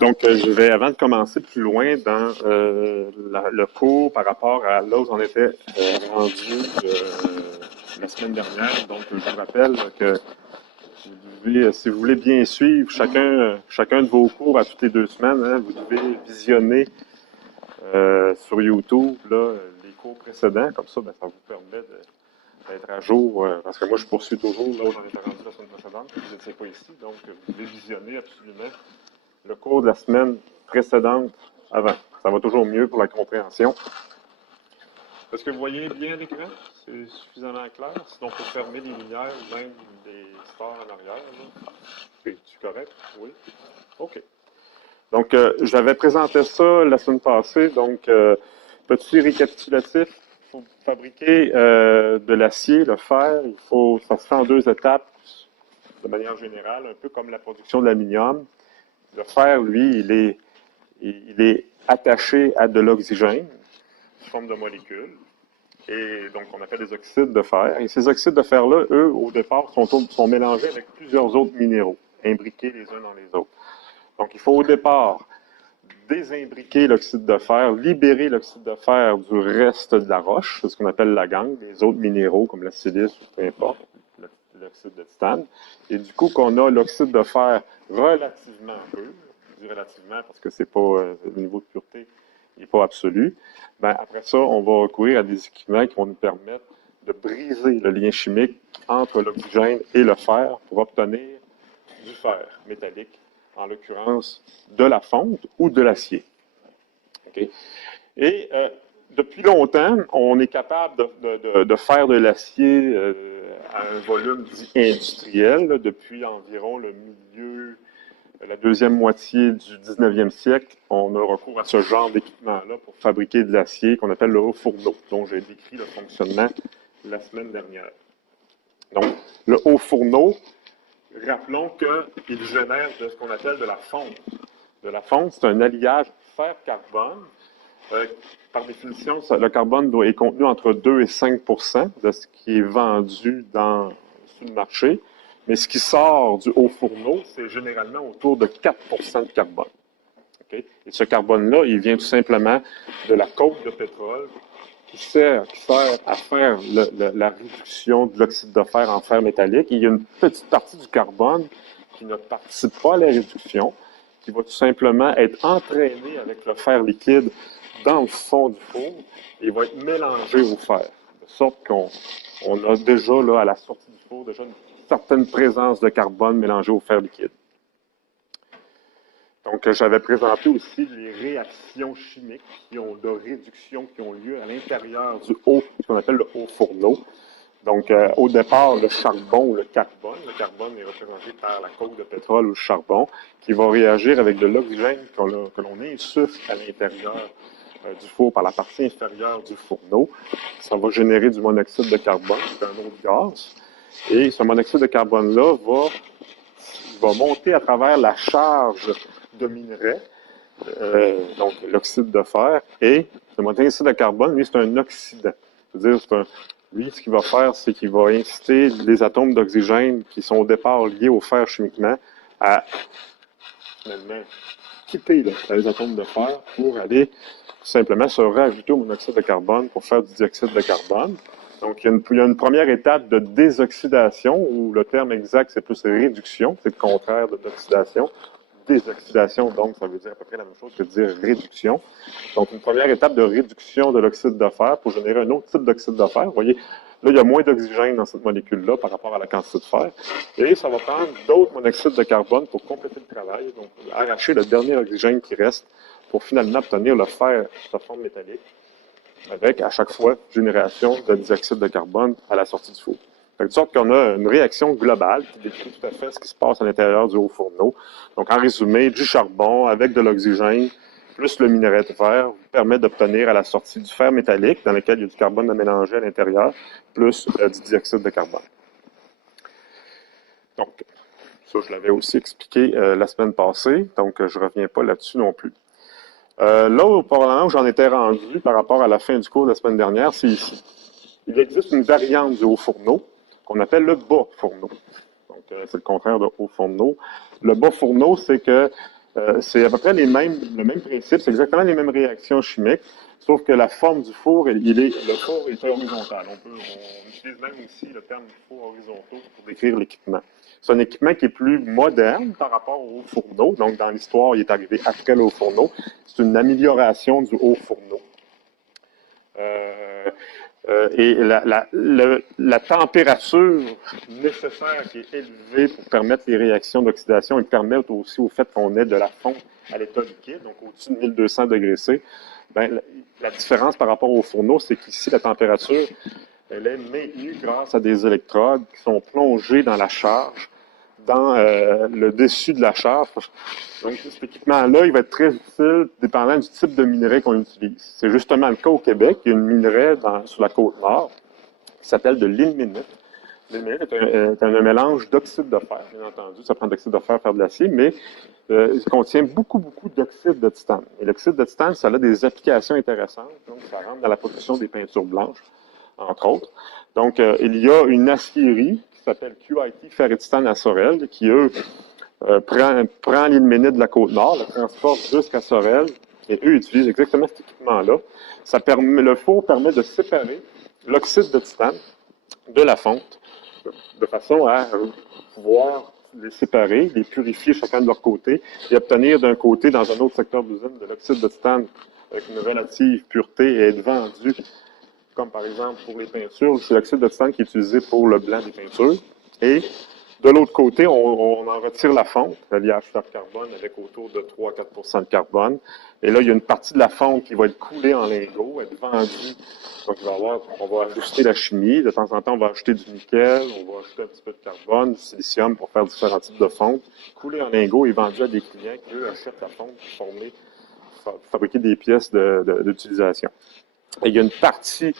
Donc, je vais, avant de commencer plus loin dans le cours par rapport à là où on était rendu la semaine dernière. Donc, je vous rappelle que vous devez, si vous voulez bien suivre chacun de vos cours à toutes les 2 semaines, hein, vous devez visionner sur YouTube là, les cours précédents. Comme ça, ben, ça vous permet d'être à jour. Parce que moi, je poursuis toujours là où j'en étais rendu la semaine précédente. Vous n'étiez pas ici. Donc, vous devez visionner absolument le cours de la semaine précédente avant. Ça va toujours mieux pour la compréhension. Est-ce que vous voyez bien l'écran? C'est suffisamment clair? Sinon, on peut fermer les lumières, même des stars en arrière. C'est-tu correct? Oui? OK. Donc, j'avais présenté ça la semaine passée. Donc, petit récapitulatif. Il faut fabriquer de l'acier, le fer. Ça se fait en 2 étapes de manière générale, un peu comme la production de l'aluminium. Le fer, lui, il est attaché à de l'oxygène sous forme de molécules. Et donc, on appelle des oxydes de fer. Et ces oxydes de fer-là, eux, au départ, sont mélangés avec plusieurs autres minéraux, imbriqués les uns dans les autres. Donc, il faut au départ désimbriquer l'oxyde de fer, libérer l'oxyde de fer du reste de la roche, c'est ce qu'on appelle la gangue, des autres minéraux comme la silice ou peu importe, l'oxyde de titane. Et du coup, qu'on a l'oxyde de fer relativement pur, je dis relativement parce que c'est pas le niveau de pureté n'est pas absolu. Ben, après ça, on va recourir à des équipements qui vont nous permettre de briser le lien chimique entre l'oxygène et le fer pour obtenir du fer métallique, en l'occurrence de la fonte ou de l'acier. Okay? Et depuis longtemps, on est capable de faire de l'acier à un volume dit industriel, là, depuis environ le milieu, la deuxième moitié du 19e siècle. On a recours à ce genre d'équipement-là pour fabriquer de l'acier qu'on appelle le haut fourneau, dont j'ai décrit le fonctionnement la semaine dernière. Donc, le haut fourneau, rappelons qu'il génère de ce qu'on appelle de la fonte. De la fonte, c'est un alliage fer-carbone. Par définition, le carbone est contenu entre 2 et 5 de ce qui est vendu sur le marché. Mais ce qui sort du haut fourneau, c'est généralement autour de 4 de carbone. Okay? Et ce carbone-là, il vient tout simplement de la coke de pétrole qui sert à faire la réduction de l'oxyde de fer en fer métallique. Et il y a une petite partie du carbone qui ne participe pas à la réduction, qui va tout simplement être entraîné avec le fer liquide dans le fond du four et va être mélangé au fer. De sorte qu'on a déjà, là, à la sortie du four, déjà une certaine présence de carbone mélangé au fer liquide. Donc, j'avais présenté aussi les réactions chimiques de réduction qui ont lieu à l'intérieur du haut, ce qu'on appelle le haut fourneau. Donc, au départ, le charbon ou le carbone est représenté par la coke de pétrole ou le charbon, qui va réagir avec de l'oxygène que l'on insuffle à l'intérieur du four par la partie inférieure du fourneau. Ça va générer du monoxyde de carbone, c'est un autre gaz. Et ce monoxyde de carbone-là va monter à travers la charge de minerais, donc l'oxyde de fer, et le monoxyde de carbone, lui, c'est un oxydant. C'est-à-dire, lui, ce qu'il va faire, c'est qu'il va inciter les atomes d'oxygène qui sont au départ liés au fer chimiquement à finalement quitter les atomes de fer pour aller tout simplement se rajouter au monoxyde de carbone pour faire du dioxyde de carbone. Donc, il y a une première étape de désoxydation, où le terme exact, c'est plus réduction, c'est le contraire de l'oxydation. Désoxydation, donc, ça veut dire à peu près la même chose que dire réduction. Donc, une première étape de réduction de l'oxyde de fer pour générer un autre type d'oxyde de fer. Vous voyez, là, il y a moins d'oxygène dans cette molécule-là par rapport à la quantité de fer. Et ça va prendre d'autres monoxydes de carbone pour compléter le travail, donc arracher le dernier oxygène qui reste pour finalement obtenir le fer sous forme métallique, avec, à chaque fois, génération de dioxyde de carbone à la sortie du four. De sorte qu'on a une réaction globale qui décrit tout à fait ce qui se passe à l'intérieur du haut fourneau. Donc, en résumé, du charbon avec de l'oxygène, plus le minerai de fer, vous permet d'obtenir à la sortie du fer métallique, dans lequel il y a du carbone à mélanger à l'intérieur, plus du dioxyde de carbone. Donc, ça, je l'avais aussi expliqué la semaine passée, donc je ne reviens pas là-dessus non plus. Là, probablement où j'en étais rendu par rapport à la fin du cours de la semaine dernière, c'est ici. Il existe une variante du haut fourneau qu'on appelle le bas fourneau. Donc, c'est le contraire de haut fourneau. Le bas fourneau, c'est que c'est à peu près le même principe, c'est exactement les mêmes réactions chimiques, sauf que la forme du four, le four est horizontal. On utilise même ici le terme four horizontaux pour décrire l'équipement. C'est un équipement qui est plus moderne par rapport au fourneau. Donc, dans l'histoire, il est arrivé après le haut fourneau. C'est une amélioration du haut fourneau. Et la température nécessaire qui est élevée pour permettre les réactions d'oxydation et permettre aussi au fait qu'on ait de la fonte à l'état liquide, donc au-dessus de 1200 degrés C, ben, la différence par rapport au fourneau, c'est qu'ici, la température, elle est maintenue grâce à des électrodes qui sont plongées dans la charge, dans le dessus de la charge. Donc, cet équipement-là, il va être très utile dépendant du type de minerai qu'on utilise. C'est justement le cas au Québec. Il y a une minerai sur la côte nord qui s'appelle de l'ilménite. L'ilménite est un mélange d'oxyde de fer, bien entendu. Ça prend de l'oxyde de fer pour faire de l'acier, mais il contient beaucoup d'oxyde de titane. Et l'oxyde de titane, ça a des applications intéressantes. Donc, ça rentre dans la production des peintures blanches, entre autres. Donc, il y a une aciérie qui s'appelle QIT Ferrititane à Sorel, qui, eux, prend l'ilménite de la Côte-Nord, le transporte jusqu'à Sorel, et eux utilisent exactement cet équipement-là. Le four permet de séparer l'oxyde de titane de la fonte, de façon à pouvoir les séparer, les purifier chacun de leur côté, et obtenir d'un côté, dans un autre secteur d'usine, de l'oxyde de titane avec une relative pureté et être vendu, comme par exemple pour les peintures, c'est l'oxyde de titane qui est utilisé pour le blanc des peintures, et de l'autre côté, on en retire la fonte, l'alliage fer-carbone avec autour de 3 à 4 de carbone. Et là, il y a une partie de la fonte qui va être coulée en lingots, être vendue. Donc, on va ajuster la chimie. De temps en temps, on va ajouter du nickel, on va ajouter un petit peu de carbone, du silicium pour faire différents types de fonte. Coulée en lingots et vendue à des clients qui, eux, achètent la fonte pour fabriquer des pièces d'utilisation. Et il y a une partie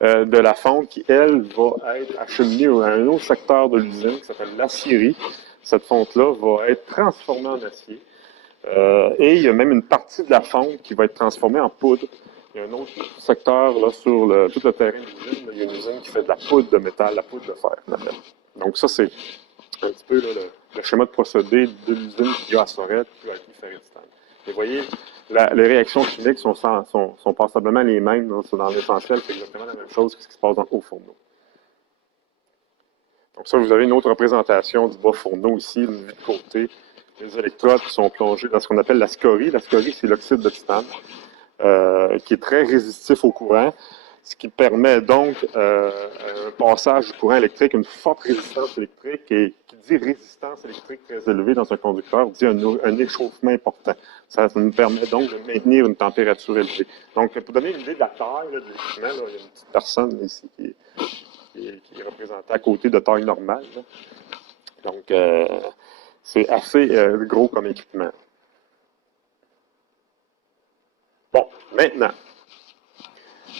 de la fonte qui, elle, va être acheminée à un autre secteur de l'usine qui s'appelle l'acierie. Cette fonte-là va être transformée en acier. Et il y a même une partie de la fonte qui va être transformée en poudre. Il y a un autre secteur là, sur tout le terrain de l'usine. Il y a une usine qui fait de la poudre de métal, la poudre de fer. Donc ça, c'est un petit peu là, le schéma de procédé de l'usine qu'il y a à Sorel puis à Ferrititane. Et vous voyez, les réactions chimiques sont passablement les mêmes. Dans l'essentiel, c'est exactement la même chose que ce qui se passe dans le haut fourneau. Donc ça, vous avez une autre représentation du bas fourneau ici, une vue de côté. Les électrodes qui sont plongées dans ce qu'on appelle la scorie. La scorie, c'est l'oxyde de titane, qui est très résistif au courant, ce qui permet donc un passage du courant électrique, une forte résistance électrique, et qui dit résistance électrique très élevée dans un conducteur, dit un échauffement important. Ça nous permet donc de maintenir une température élevée. Donc, pour donner une idée de la taille de l'équipement, il y a une petite personne ici qui est représentée à côté de taille normale. Là. Donc, c'est assez gros comme équipement. Bon, maintenant,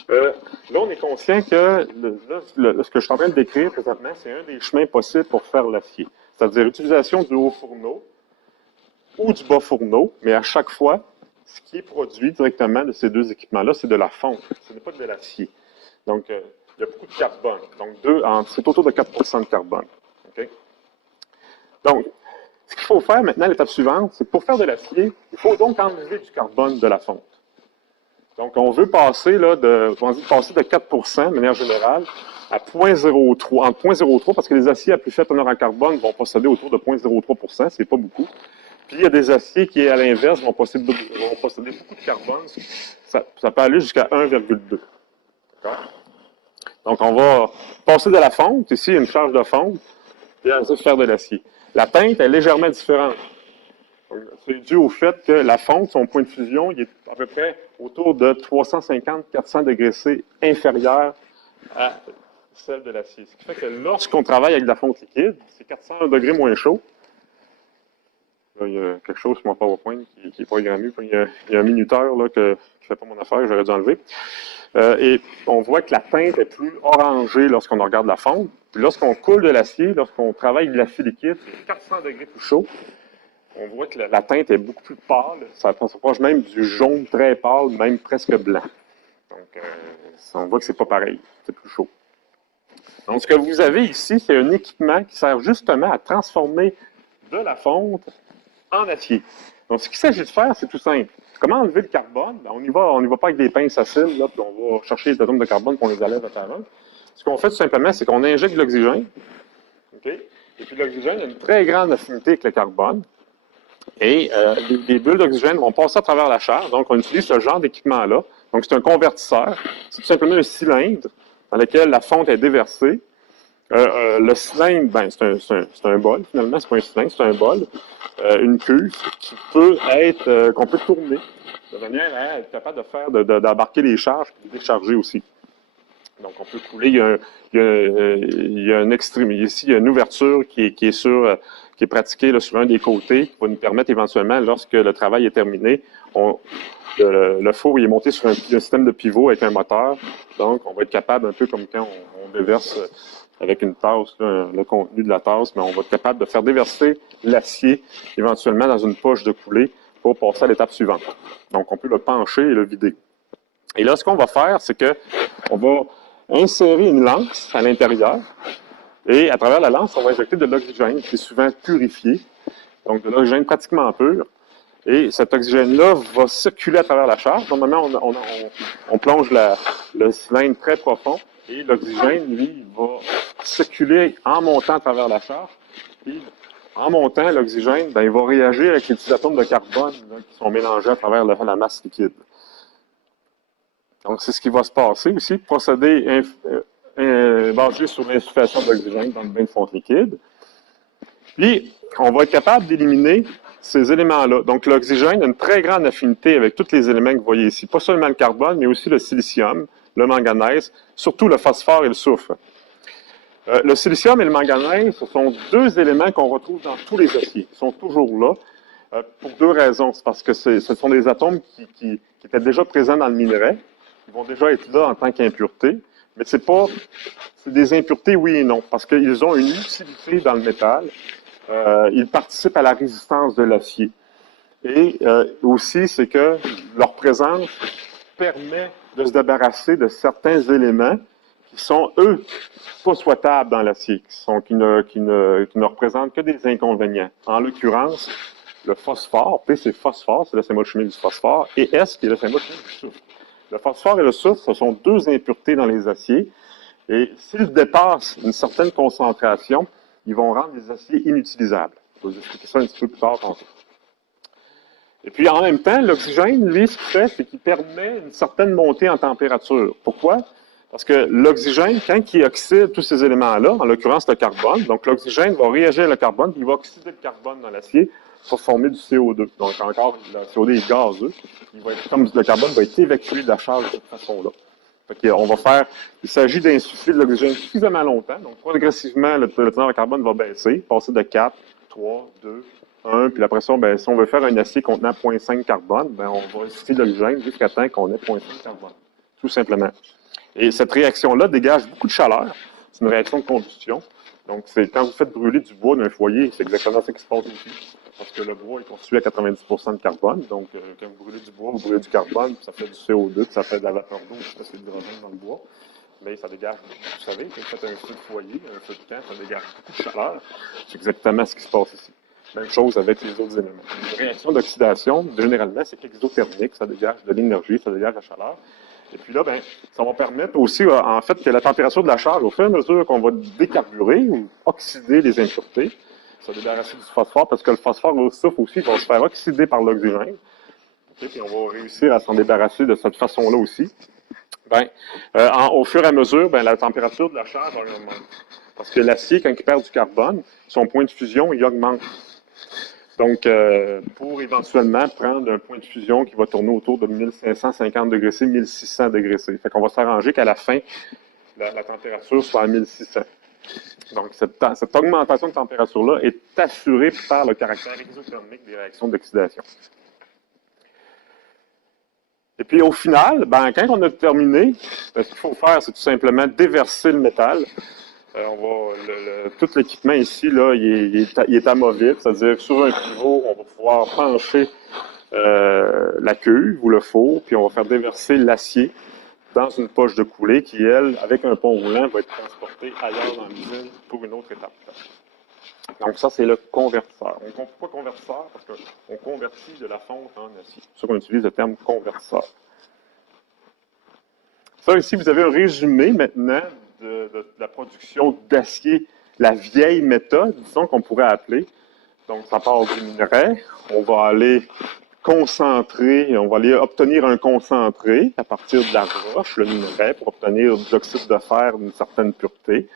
là, on est conscient que ce que je suis en train de décrire présentement, c'est un des chemins possibles pour faire l'acier. C'est-à-dire l'utilisation du haut fourneau ou du bas fourneau, mais à chaque fois, ce qui est produit directement de ces deux équipements-là, c'est de la fonte. Ce n'est pas de l'acier. Donc, il y a beaucoup de carbone. Donc, c'est autour de 4 de carbone. Okay? Donc, ce qu'il faut faire maintenant, l'étape suivante, c'est que pour faire de l'acier, il faut donc enlever du carbone de la fonte. Donc, on veut passer de 4 de manière générale à 0,03, entre 0,03, parce que les aciers à plus faible teneur en carbone vont posséder autour de 0,03 c'est pas beaucoup. Puis, il y a des aciers qui, à l'inverse, vont posséder beaucoup de carbone. Ça peut aller jusqu'à 1,2. Donc, on va passer de la fonte. Ici, il y a une charge de fonte, puis on va faire de l'acier. La teinte est légèrement différente. C'est dû au fait que la fonte, son point de fusion, il est à peu près autour de 350-400 degrés C inférieur à celle de l'acier. Ce qui fait que lorsqu'on travaille avec de la fonte liquide, c'est 400 degrés moins chaud. Là, il y a quelque chose sur mon PowerPoint qui est programmé. Il y a un minuteur là, qui ne fait pas mon affaire, j'aurais dû enlever. Et on voit que la teinte est plus orangée lorsqu'on regarde la fonte. Puis lorsqu'on coule de l'acier, lorsqu'on travaille avec de l'acier liquide, c'est 400 degrés plus chaud. On voit que la teinte est beaucoup plus pâle. Ça s'approche même du jaune très pâle, même presque blanc. Donc, on voit que c'est pas pareil. C'est plus chaud. Donc, ce que vous avez ici, c'est un équipement qui sert justement à transformer de la fonte en acier. Donc, ce qu'il s'agit de faire, c'est tout simple. Comment enlever le carbone? Ben, on y va pas avec des pinces à cils, là, puis on va chercher les atomes de carbone qu'on les enlève à terre. Ce qu'on fait tout simplement, c'est qu'on injecte de l'oxygène. Okay? Et puis l'oxygène a une très grande affinité avec le carbone. Et les bulles d'oxygène vont passer à travers la chair. Donc, on utilise ce genre d'équipement-là. Donc, c'est un convertisseur. C'est tout simplement un cylindre dans lequel la fonte est déversée. Le cylindre, ben, c'est un bol, finalement. C'est pas un cylindre, c'est un bol. Une cuve qui peut être, qu'on peut tourner de manière à être capable de faire, d'embarquer les charges et de décharger aussi. Donc, on peut couler. Il y a une extrémité. Ici, il y a une ouverture qui est pratiquée là, sur un des côtés, qui va nous permettre éventuellement, lorsque le travail est terminé, le four il est monté sur un système de pivot avec un moteur. Donc, on va être capable, un peu comme quand on déverse avec une tasse, là, le contenu de la tasse, mais on va être capable de faire déverser l'acier éventuellement dans une poche de coulée pour passer à l'étape suivante. Donc, on peut le pencher et le vider. Et là, ce qu'on va faire, c'est que on va insérer une lance à l'intérieur et à travers la lance, on va injecter de l'oxygène qui est souvent purifié, donc de l'oxygène pratiquement pur. Et cet oxygène-là va circuler à travers la charge. Normalement, on plonge le cylindre très profond et l'oxygène, lui, va circuler en montant à travers la charge. Et en montant, l'oxygène, ben, il va réagir avec les petits atomes de carbone là, qui sont mélangés à travers la masse liquide. Donc, c'est ce qui va se passer aussi. Procédé basé sur l'insuffisance d'oxygène dans le bain de fonte liquide. Puis, on va être capable d'éliminer ces éléments-là. Donc, l'oxygène a une très grande affinité avec tous les éléments que vous voyez ici. Pas seulement le carbone, mais aussi le silicium, le manganèse, surtout le phosphore et le soufre. Le silicium et le manganèse, ce sont deux éléments qu'on retrouve dans tous les aciers. Ils sont toujours là, pour deux raisons. C'est parce que ce sont des atomes qui étaient déjà présents dans le minerai. Ils vont déjà être là en tant qu'impuretés. Mais c'est des impuretés, oui et non, parce qu'ils ont une utilité dans le métal. Ils participent à la résistance de l'acier. Et aussi, c'est que leur présence permet de se débarrasser de certains éléments qui sont, eux, pas souhaitables dans l'acier, qui ne représentent que des inconvénients. En l'occurrence, le phosphore, P c'est phosphore, c'est le symbole chimique du phosphore, et S qui est le symbole chimique du soufre. Le phosphore et le soufre, ce sont deux impuretés dans les aciers, et s'ils dépassent une certaine concentration, ils vont rendre les aciers inutilisables. Je vais vous expliquer ça un petit peu plus tard tantôt. Et puis, en même temps, l'oxygène, lui, ce qu'il fait, c'est qu'il permet une certaine montée en température. Pourquoi? Parce que l'oxygène, quand il oxyde tous ces éléments-là, en l'occurrence le carbone, donc l'oxygène va réagir avec le carbone, puis il va oxyder le carbone dans l'acier pour former du CO2. Donc, encore, le CO2 est gazeux. Comme le carbone va être évacué de la charge de cette façon-là. Il s'agit d'insuffler de l'oxygène suffisamment longtemps. Donc, progressivement, le teneur de carbone va baisser, passer de 4, 3, 2, 1. Puis après ça, ben, si on veut faire un acier contenant 0,5 carbone, ben, on va insuffler de l'oxygène jusqu'à temps qu'on ait 0,5 carbone. Tout simplement. Et cette réaction-là dégage beaucoup de chaleur. C'est une réaction de combustion. Donc, quand vous faites brûler du bois d'un foyer, c'est exactement ça qui se passe ici. Parce que le bois est constitué à 90% de carbone. Donc, quand vous brûlez du bois, vous brûlez du carbone, puis ça fait du CO2, puis ça fait de la vapeur d'eau, parce qu'il y a de l'hydrogène dans le bois. Mais ça dégage, vous savez, quand vous faites un feu de foyer, un feu de camp, ça dégage beaucoup de chaleur. C'est exactement ce qui se passe ici. Même chose avec les autres éléments. Une réaction d'oxydation, généralement, c'est exothermique, ça dégage de l'énergie, ça dégage la chaleur. Et puis là, ben, ça va permettre aussi, en fait, que la température de la charge, au fur et à mesure qu'on va décarburer ou oxyder les impuretés, ça va débarrasser du phosphore, parce que le phosphore au soufre aussi va se faire oxyder par l'oxygène. Okay, puis on va réussir à s'en débarrasser de cette façon-là aussi. Ben, au fur et à mesure, ben, la température de la charge augmente. Parce que l'acier, quand il perd du carbone, son point de fusion, il augmente. Donc, pour éventuellement prendre un point de fusion qui va tourner autour de 1550 degrés C, 1600 degrés C. Fait qu'on va s'arranger qu'à la fin, la température soit à 1600. Donc, cette augmentation de température-là est assurée par le caractère exothermique des réactions d'oxydation. Et puis, au final, ben, quand on a terminé, ce qu'il faut faire, c'est tout simplement déverser le métal. Tout l'équipement ici, là, il est amovible, c'est-à-dire sur un pivot, on va pouvoir pencher la cuve ou le four, puis on va faire déverser l'acier dans une poche de coulée qui, elle, avec un pont roulant, va être transportée ailleurs dans l'usine pour une autre étape. Donc ça, c'est le convertisseur. Pourquoi convertisseur? Parce qu'on convertit de la fonte en acier. C'est pour ça qu'on utilise le terme convertisseur. Ça, ici, vous avez un résumé maintenant de la production d'acier, la vieille méthode, disons qu'on pourrait appeler. Donc, ça part du minerai. On va aller concentrer, on va aller obtenir un concentré à partir de la roche, le minerai, pour obtenir de l'oxyde de fer d'une certaine pureté.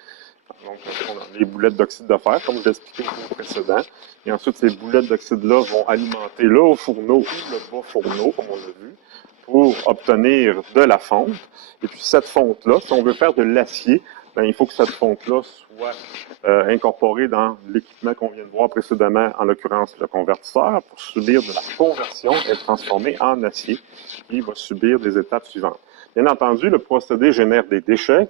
Donc, on a les boulettes d'oxyde de fer, comme je l'ai expliqué au cours précédent. Et ensuite, ces boulettes d'oxyde-là vont alimenter le haut fourneau ou le bas fourneau, comme on l'a vu, pour obtenir de la fonte. Et puis, cette fonte-là, si on veut faire de l'acier, ben, il faut que cette fonte-là soit incorporée dans l'équipement qu'on vient de voir précédemment, en l'occurrence le convertisseur, pour subir de la conversion et être transformé en acier. Puis, il va subir des étapes suivantes. Bien entendu, le procédé génère des déchets,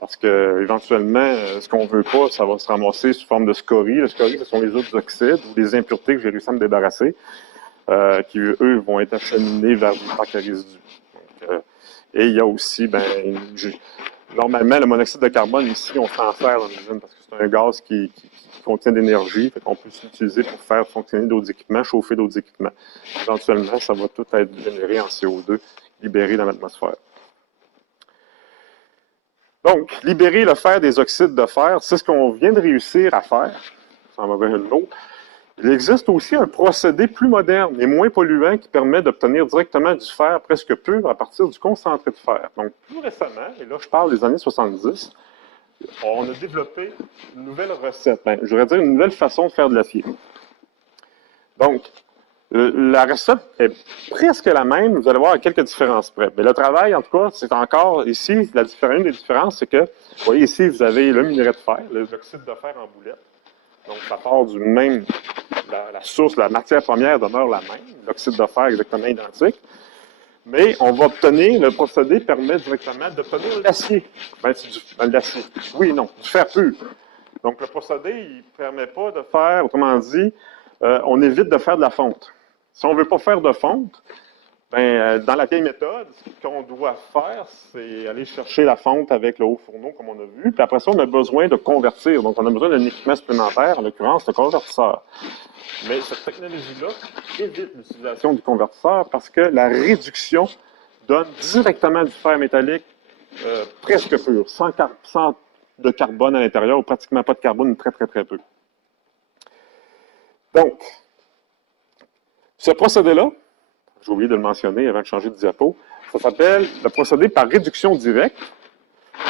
parce que éventuellement, ce qu'on ne veut pas, ça va se ramasser sous forme de scorie. Le scorie, ce sont les autres oxydes ou les impuretés que j'ai réussi à me débarrasser, qui, eux, vont être acheminés vers le pack à résidus. Donc, et il y a aussi, normalement, le monoxyde de carbone, ici, on s'en sert dans l'usine parce que c'est un gaz qui contient de l'énergie, fait qu'on peut l'utiliser pour faire fonctionner d'autres équipements, chauffer d'autres équipements. Éventuellement, ça va tout être généré en CO2, libéré dans l'atmosphère. Donc, libérer le fer des oxydes de fer, c'est ce qu'on vient de réussir à faire. Ça en va vers une autre. Il existe aussi un procédé plus moderne et moins polluant qui permet d'obtenir directement du fer presque pur à partir du concentré de fer. Donc, plus récemment, et là je parle des années 70, on a développé une nouvelle recette, je voudrais dire une nouvelle façon de faire de l'acier. Donc, la recette est presque la même, vous allez voir à quelques différences près. Mais le travail, en tout cas, c'est encore ici, une des différences, c'est que, vous voyez ici, vous avez le minerai de fer, l'oxyde de fer en boulette. Donc, ça part du même, la source, la matière première demeure la même, l'oxyde de fer exactement identique. Mais on va obtenir, le procédé permet directement d'obtenir l'acier. C'est l'acier. Oui, non, du fer pur. Donc, le procédé, il ne permet pas de faire, autrement dit, on évite de faire de la fonte. Si on ne veut pas faire de fonte, dans la vieille méthode, ce qu'on doit faire, c'est aller chercher la fonte avec le haut fourneau, comme on a vu. Puis après ça, on a besoin de convertir. Donc, on a besoin d'un équipement supplémentaire, en l'occurrence, le convertisseur. Mais cette technologie-là évite l'utilisation du convertisseur parce que la réduction donne directement du fer métallique presque pur, sans de carbone à l'intérieur, ou pratiquement pas de carbone, ou très, très, très peu. Donc, ce procédé-là, j'ai oublié de le mentionner avant de changer de diapo, ça s'appelle le procédé par réduction directe,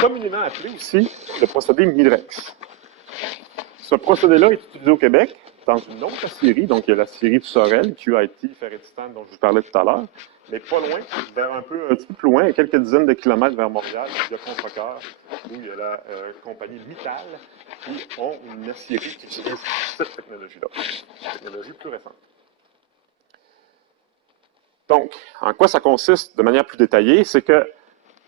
communément appelé aussi le procédé Mirex. Ce procédé-là est utilisé au Québec dans une autre aciérie, donc il y a l'aciérie de Sorel, QIT, Ferretistan, dont je vous parlais tout à l'heure, mais pas loin, un petit peu plus loin, à quelques dizaines de kilomètres vers Montréal, il y a Contrecoeur, où il y a la compagnie Mittal, qui ont une aciérie qui utilise cette technologie-là, une technologie plus récente. Donc, en quoi ça consiste de manière plus détaillée? C'est que,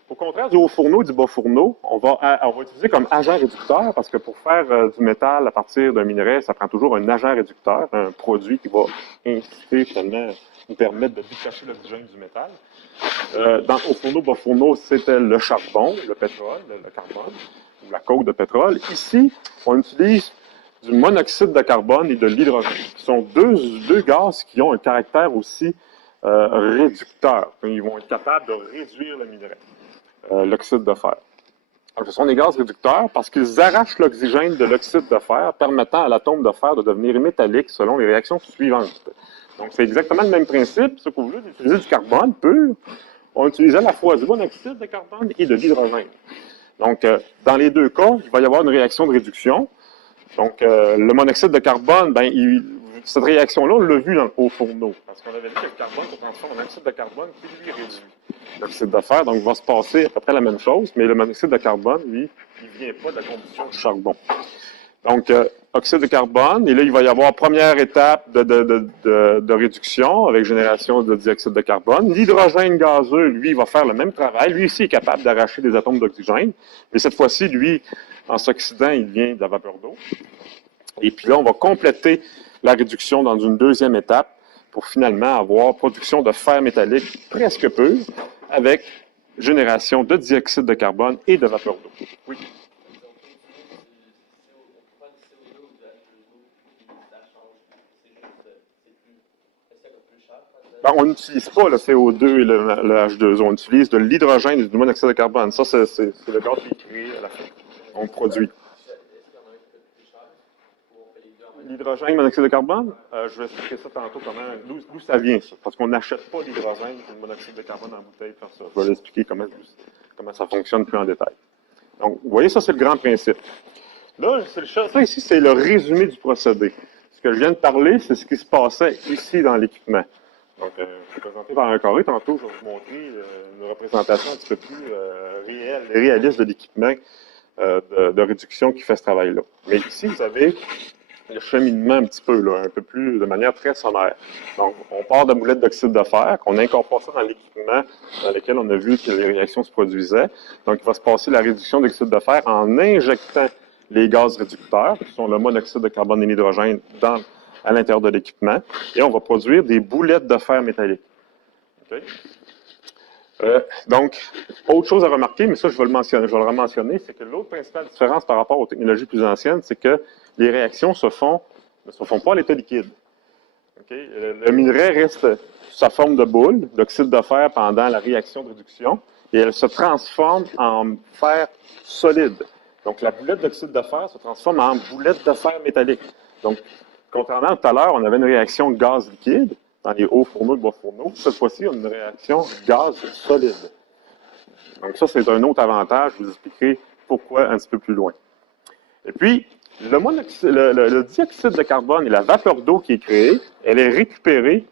au contraire du haut fourneau et du bas fourneau, on va utiliser comme agent réducteur, parce que pour faire du métal à partir d'un minerai, ça prend toujours un agent réducteur, un produit qui va inciter, finalement, nous permettre de détacher l'oxygène du métal. Dans le haut fourneau, bas fourneau, c'était le charbon, le pétrole, le carbone, ou la coke de pétrole. Ici, on utilise du monoxyde de carbone et de l'hydrogène, qui sont deux gaz qui ont un caractère aussi réducteur. Ils vont être capables de réduire le minerai, l'oxyde de fer. Alors, ce sont des gaz réducteurs parce qu'ils arrachent l'oxygène de l'oxyde de fer, permettant à l'atome de fer de devenir métallique selon les réactions suivantes. Donc, c'est exactement le même principe, sauf qu'au lieu d'utiliser du carbone pur, on utilise à la fois du monoxyde de carbone et de l'hydrogène. Donc, dans les deux cas, il va y avoir une réaction de réduction. Donc, le monoxyde de carbone, cette réaction-là, on l'a vu dans le haut fourneau, parce qu'on avait dit que le carbone se transforme en oxyde de carbone qui, lui, réduit l'oxyde de fer. Donc, il va se passer à peu près la même chose, mais le monoxyde de carbone, lui, il ne vient pas de la combustion du charbon. Donc, oxyde de carbone, et là, il va y avoir première étape de réduction avec génération de dioxyde de carbone. L'hydrogène gazeux, lui, va faire le même travail. Lui aussi est capable d'arracher des atomes d'oxygène, mais cette fois-ci, lui, en s'oxydant, il vient de la vapeur d'eau. Et puis là, on va compléter la réduction dans une deuxième étape pour finalement avoir production de fer métallique presque pur avec génération de dioxyde de carbone et de vapeur d'eau. Oui. Ben, on n'utilise pas le CO2 et le H2O, on utilise de l'hydrogène et du monoxyde de carbone. Ça, c'est le gaz qui est créé à la fin. On produit. L'hydrogène, monoxyde de carbone, je vais expliquer ça tantôt d'où ça vient, ça. Parce qu'on n'achète pas l'hydrogène et le monoxyde de carbone en bouteille pour ça. Je vais l'expliquer comment ça fonctionne plus en détail. Donc, vous voyez, ça, c'est le grand principe. Là, ça ici, c'est le résumé du procédé. Ce que je viens de parler, c'est ce qui se passait ici dans l'équipement. Donc, je vais présenter par un carré. Tantôt, je vais vous montrer une représentation un petit peu plus réelle, réaliste de l'équipement de réduction qui fait ce travail-là. Mais ici, vous avez le cheminement un petit peu, là, un peu plus de manière très sommaire. Donc, on part de boulettes d'oxyde de fer, qu'on incorpore ça dans l'équipement dans lequel on a vu que les réactions se produisaient. Donc, il va se passer la réduction d'oxyde de fer en injectant les gaz réducteurs, qui sont le monoxyde de carbone et l'hydrogène, à l'intérieur de l'équipement. Et on va produire des boulettes de fer métalliques. Okay? Donc, autre chose à remarquer, mais ça, je vais le mentionner, c'est que l'autre principale différence par rapport aux technologies plus anciennes, c'est que les réactions ne se font pas à l'état liquide. Okay? Le minerai reste sous sa forme de boule d'oxyde de fer pendant la réaction de réduction et elle se transforme en fer solide. Donc, la boulette d'oxyde de fer se transforme en boulette de fer métallique. Donc, contrairement à tout à l'heure, on avait une réaction gaz liquide dans les hauts fourneaux et bas fourneaux. Cette fois-ci, on a une réaction gaz solide. Donc, ça, c'est un autre avantage. Je vous expliquerai pourquoi un petit peu plus loin. Et puis, le dioxyde de carbone et la vapeur d'eau qui est créée, elle est récupérée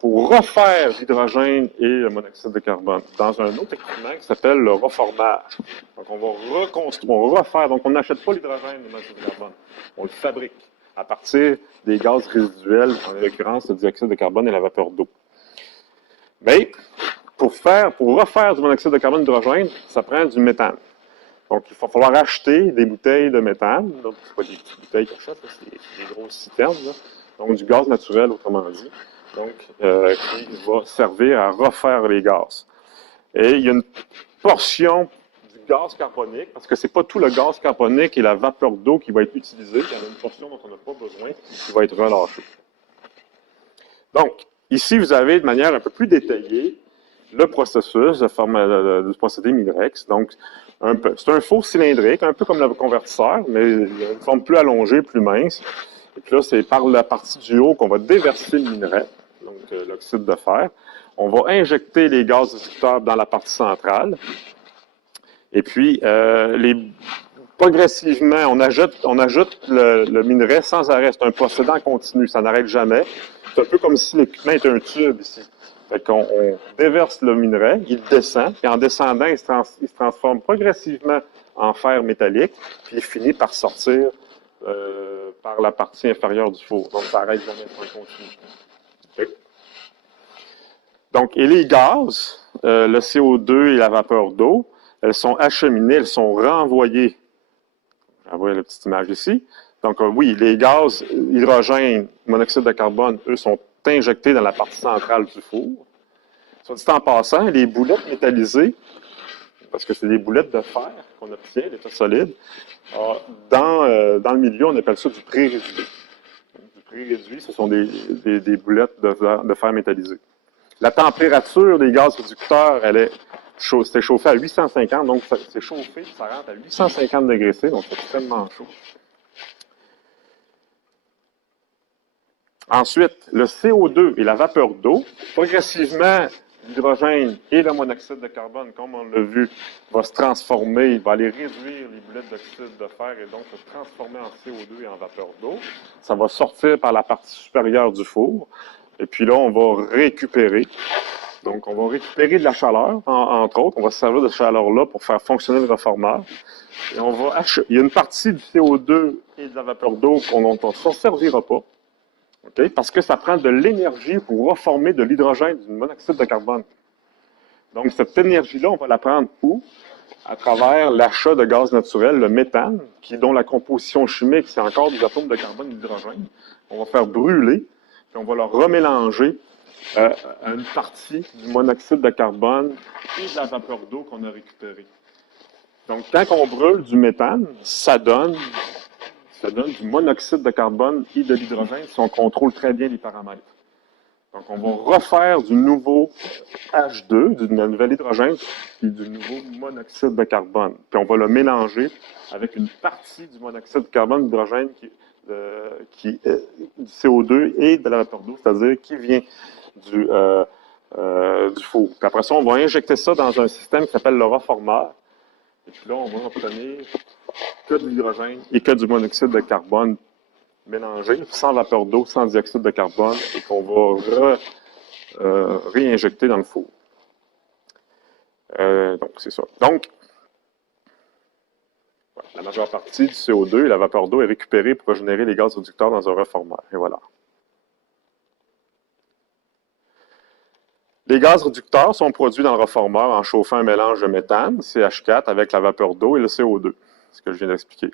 pour refaire l'hydrogène et le monoxyde de carbone dans un autre équipement qui s'appelle le reformage. Donc, on va reconstruire, on va refaire. Donc, on n'achète pas l'hydrogène et le monoxyde de carbone. On le fabrique à partir des gaz résiduels, en l'occurrence le dioxyde de carbone et la vapeur d'eau. Mais, pour refaire du monoxyde de carbone et d'hydrogène, ça prend du méthane. Donc, il va falloir acheter des bouteilles de méthane. Donc, ce pas des petites bouteilles qu'on achète, c'est des grosses citernes. Là. Donc, du gaz naturel, autrement dit. Donc, qui va servir à refaire les gaz. Et il y a une portion du gaz carbonique, parce que ce n'est pas tout le gaz carbonique et la vapeur d'eau qui va être utilisée. Il y en a une portion dont on n'a pas besoin qui va être relâchée. Donc, ici, vous avez de manière un peu plus détaillée le processus du procédé Minerex. Donc, c'est un four cylindrique, un peu comme le convertisseur, mais une forme plus allongée, plus mince. Et puis là, c'est par la partie du haut qu'on va déverser le minerai, donc l'oxyde de fer. On va injecter les gaz réducteurs dans la partie centrale. Et puis, progressivement, on ajoute le minerai sans arrêt. C'est un procédé en continu, ça n'arrête jamais. C'est un peu comme si l'équipement était un tube ici. Fait qu'on déverse le minerai, il descend, puis en descendant, il se transforme progressivement en fer métallique, puis il finit par sortir par la partie inférieure du four. Donc, ça n'arrête jamais, c'est un continu. Okay. Donc, et les gaz, le CO2 et la vapeur d'eau, elles sont acheminées, elles sont renvoyées. J'envoie la petite image ici. Donc, oui, les gaz, hydrogène, monoxyde de carbone, eux, sont injectés dans la partie centrale du four. Soit dit en passant, les boulettes métallisées, parce que c'est des boulettes de fer qu'on obtient, l'état solide, dans le milieu, on appelle ça du pré-réduit. Du pré-réduit, ce sont des boulettes de fer métallisées. La température des gaz réducteurs, c'était chauffé à 850, donc c'est chauffé, ça rentre à 850 degrés C, donc c'est extrêmement chaud. Ensuite, le CO2 et la vapeur d'eau, progressivement, l'hydrogène et le monoxyde de carbone, comme on l'a vu, va se transformer, va aller réduire les boulettes d'oxyde de fer et donc se transformer en CO2 et en vapeur d'eau. Ça va sortir par la partie supérieure du four. Et puis là, on va récupérer. Donc, on va récupérer de la chaleur, entre autres. On va se servir de cette chaleur-là pour faire fonctionner le reformage. Et il y a une partie du CO2 et de la vapeur d'eau dont on ne s'en servira pas. Okay? Parce que ça prend de l'énergie pour reformer de l'hydrogène du monoxyde de carbone. Donc, cette énergie-là, on va la prendre où? À travers l'achat de gaz naturel, le méthane, dont la composition chimique, c'est encore des atomes de carbone et d'hydrogène. On va faire brûler puis on va le remélanger à une partie du monoxyde de carbone et de la vapeur d'eau qu'on a récupérée. Donc, quand on brûle du méthane, ça donne du monoxyde de carbone et de l'hydrogène si on contrôle très bien les paramètres. Donc, on va refaire du nouveau H2, du nouvel hydrogène, puis du nouveau monoxyde de carbone. Puis on va le mélanger avec une partie du monoxyde de carbone, d'hydrogène, du CO2 et de la vapeur d'eau, c'est-à-dire qui vient du four. Puis après ça, on va injecter ça dans un système qui s'appelle le reformeur. Et puis là, on va obtenir que de l'hydrogène et que du monoxyde de carbone mélangé, sans vapeur d'eau, sans dioxyde de carbone, et qu'on va réinjecter dans le four. Donc, c'est ça. Donc, la majeure partie du CO2 et la vapeur d'eau est récupérée pour générer les gaz réducteurs dans un reformeur. Et voilà. Les gaz réducteurs sont produits dans le reformeur en chauffant un mélange de méthane, CH4, avec la vapeur d'eau et le CO2. C'est ce que je viens d'expliquer.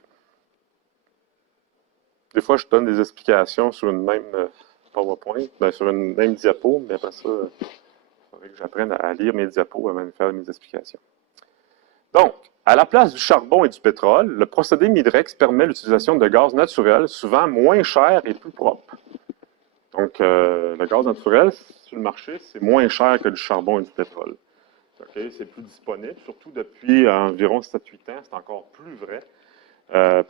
Des fois, je donne des explications sur une même PowerPoint, sur une même diapo, mais après ça, il faudrait que j'apprenne à lire mes diapos avant de faire mes explications. Donc, à la place du charbon et du pétrole, le procédé Midrex permet l'utilisation de gaz naturel, souvent moins cher et plus propre. Donc, le gaz naturel, sur le marché, c'est moins cher que du charbon et du pétrole. Okay? C'est plus disponible, surtout depuis environ 7-8 ans, c'est encore plus vrai.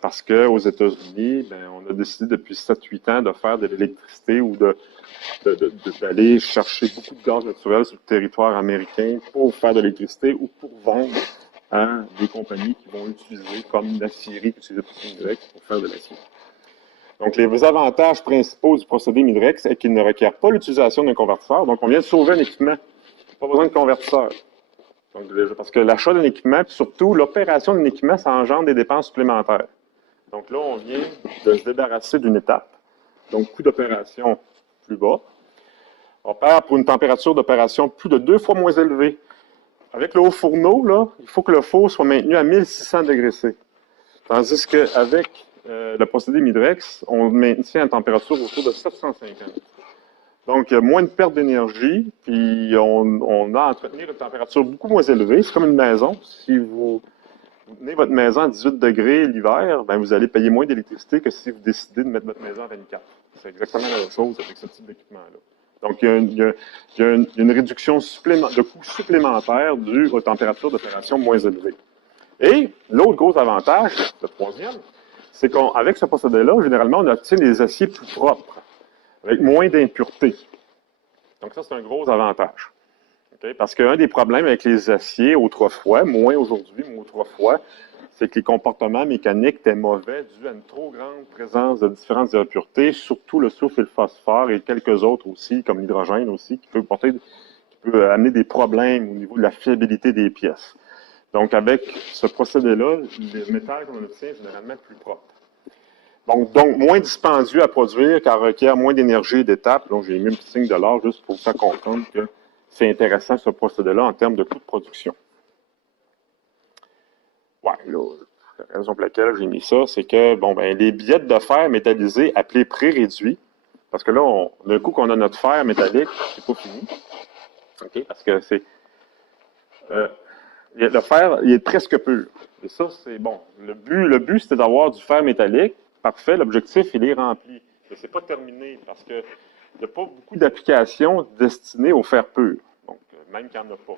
Parce qu'aux États-Unis, on a décidé depuis 7-8 ans de faire de l'électricité ou d'aller chercher beaucoup de gaz naturel sur le territoire américain pour faire de l'électricité ou pour vendre à des compagnies qui vont l'utiliser comme l'acierie qui utilise le procédé Midrex pour faire de l'acier. Donc, les avantages principaux du procédé Midrex c'est qu'il ne requiert pas l'utilisation d'un convertisseur. Donc, on vient de sauver un équipement. Pas besoin de convertisseur. Donc, parce que l'achat d'un équipement, puis surtout l'opération d'un équipement, ça engendre des dépenses supplémentaires. Donc là, on vient de se débarrasser d'une étape. Donc, coût d'opération plus bas. On opère pour une température d'opération plus de 2 fois moins élevée. Avec le haut fourneau, là, il faut que le four soit maintenu à 1600 degrés C. Tandis qu'avec le procédé Midrex, on maintient une température autour de 750. Donc, il y a moins de perte d'énergie, puis on a à entretenir une température beaucoup moins élevée. C'est comme une maison. Si vous tenez votre maison à 18 degrés l'hiver, vous allez payer moins d'électricité que si vous décidez de mettre votre maison à 24. C'est exactement la même chose avec ce type d'équipement-là. Donc, il y a une réduction de coûts supplémentaires due aux températures d'opération moins élevées. Et l'autre gros avantage, le troisième, c'est qu'avec ce procédé-là, généralement, on obtient des aciers plus propres, avec moins d'impuretés. Donc ça, c'est un gros avantage. Okay? Parce qu'un des problèmes avec les aciers autrefois, moins aujourd'hui, mais autrefois, c'est que les comportements mécaniques étaient mauvais dû à une trop grande présence de différentes impuretés, surtout le soufre et le phosphore et quelques autres aussi, comme l'hydrogène aussi, qui peut amener des problèmes au niveau de la fiabilité des pièces. Donc, avec ce procédé-là, le métal qu'on obtient est généralement plus propre. Donc, moins dispendieux à produire, car requiert moins d'énergie et d'étapes. Donc, j'ai mis un petit signe de l'or juste pour vous faire comprendre que c'est intéressant ce procédé-là en termes de coût de production. Ouais, là, la raison pour laquelle j'ai mis ça, c'est que, les billettes de fer métallisées appelées pré-réduits, parce que là, d'un coup qu'on a notre fer métallique, c'est pas fini. OK? Parce que c'est. Le fer, il est presque pur. Et ça, c'est bon. Le but c'était d'avoir du fer métallique. Parfait, l'objectif, il est rempli. Mais c'est pas terminé parce que il n'y a pas beaucoup d'applications destinées au fer pur. Donc, même qu'il n'y en a pas.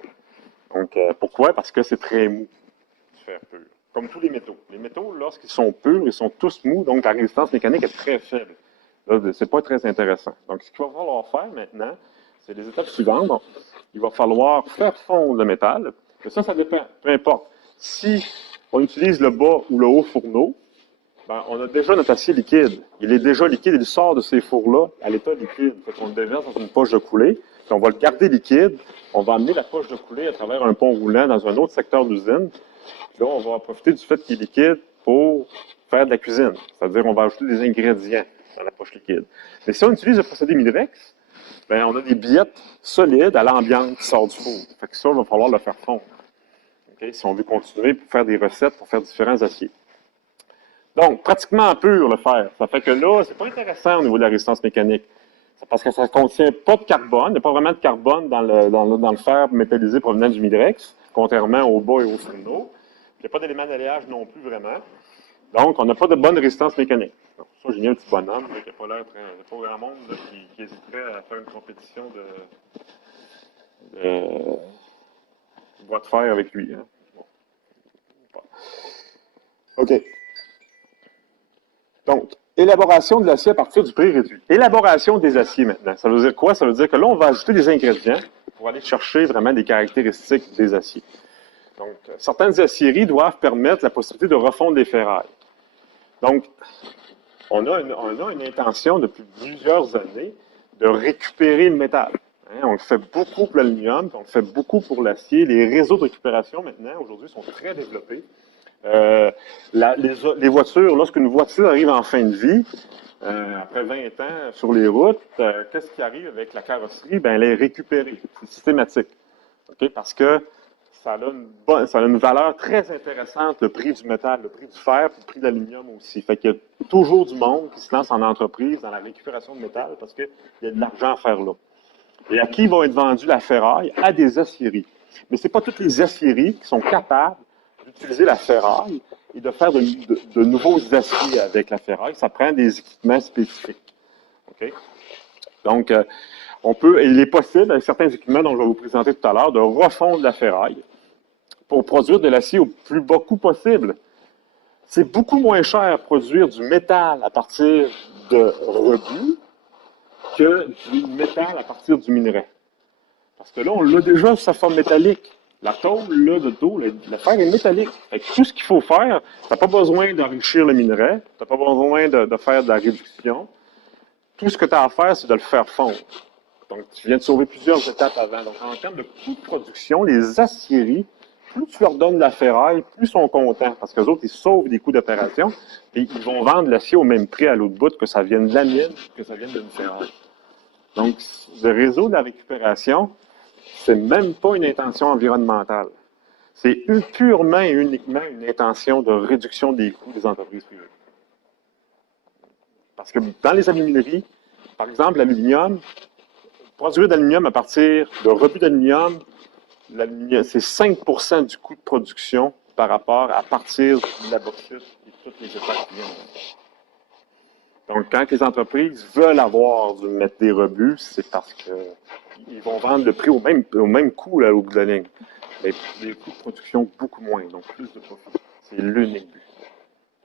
Donc, pourquoi? Parce que c'est très mou, du fer pur. Comme tous les métaux. Les métaux, lorsqu'ils sont purs, ils sont tous mous, donc la résistance mécanique est très faible. Là, c'est pas très intéressant. Donc, ce qu'il va falloir faire maintenant, c'est les étapes suivantes. Donc, il va falloir faire fondre le métal. Mais ça dépend. Peu importe. Si on utilise le bas ou le haut fourneau, on a déjà notre acier liquide. Il est déjà liquide, il sort de ces fours-là à l'état liquide. On le déverse dans une poche de coulée, puis on va le garder liquide. On va amener la poche de coulée à travers un pont roulant dans un autre secteur d'usine. Puis là, on va profiter du fait qu'il est liquide pour faire de la cuisine. C'est-à-dire qu'on va ajouter des ingrédients dans la poche liquide. Mais si on utilise le procédé Midrex, on a des billettes solides à l'ambiance qui sortent du four. Fait que ça, il va falloir le faire fondre. Okay? Si on veut continuer pour faire des recettes, pour faire différents aciers. Donc, pratiquement pur le fer. Ça fait que là, c'est pas intéressant au niveau de la résistance mécanique. C'est parce que ça ne contient pas de carbone. Il n'y a pas vraiment de carbone dans le fer métallisé provenant du Midrex, contrairement au bas et au fourneau. Il n'y a pas d'élément d'alliage non plus vraiment. Donc, on n'a pas de bonne résistance mécanique. Donc, ça, j'ai mis un petit bonhomme là, qui n'a pas l'air très. Il n'y a pas grand monde là, qui hésiterait à faire une compétition de bois de fer avec lui. Hein. Bon. OK. Donc, élaboration de l'acier à partir du prix réduit. Élaboration des aciers maintenant. Ça veut dire quoi? Ça veut dire que là, on va ajouter des ingrédients pour aller chercher vraiment des caractéristiques des aciers. Donc, certaines aciéries doivent permettre la possibilité de refondre les ferrailles. Donc, on a une intention depuis plusieurs années de récupérer le métal. Hein, on le fait beaucoup pour l'aluminium, on le fait beaucoup pour l'acier. Les réseaux de récupération maintenant, aujourd'hui, sont très développés. Les voitures, lorsqu'une voiture arrive en fin de vie, après 20 ans sur les routes, qu'est-ce qui arrive avec la carrosserie? Ben, elle est récupérée. C'est systématique. Okay? Parce que ça a une valeur très intéressante, le prix du métal, le prix du fer, puis le prix de l'aluminium aussi. Fait qu'il y a toujours du monde qui se lance en entreprise dans la récupération de métal parce qu'il y a de l'argent à faire là. Et à qui va être vendue la ferraille? À des aciéries. Mais ce n'est pas toutes les aciéries qui sont capables d'utiliser la ferraille et de faire de nouveaux aciers avec la ferraille. Ça prend des équipements spécifiques. Okay? Donc, il est possible, avec certains équipements dont je vais vous présenter tout à l'heure, de refondre la ferraille pour produire de l'acier au plus bas coût possible. C'est beaucoup moins cher produire du métal à partir de rebut que du métal à partir du minerai. Parce que là, on l'a déjà sous sa forme métallique. La tôle, là, de dos, le fer est métallique. Fait que tout ce qu'il faut faire, tu n'as pas besoin d'enrichir le minerai, tu n'as pas besoin de faire de la réduction. Tout ce que tu as à faire, c'est de le faire fondre. Donc, tu viens de sauver plusieurs étapes avant. Donc, en termes de coût de production, les aciéries, plus tu leur donnes de la ferraille, plus ils sont contents. Parce qu'eux autres, ils sauvent des coûts d'opération. Et ils vont vendre l'acier au même prix à l'autre bout que ça vienne de la mine, que ça vienne d'une ferraille. Donc, le réseau de la récupération, c'est même pas une intention environnementale. C'est purement et uniquement une intention de réduction des coûts des entreprises privées. Parce que dans les alumineries, par exemple, l'aluminium, produire de l'aluminium à partir de rebut d'aluminium, c'est 5% du coût de production par rapport à partir de la bauxite et toutes les étapes qui viennent. Donc, quand les entreprises veulent mettre des rebuts, c'est parce qu'ils vont vendre le prix au même coût là, au bout de la ligne. Mais les coûts de production beaucoup moins, donc plus de profit. C'est l'unique but.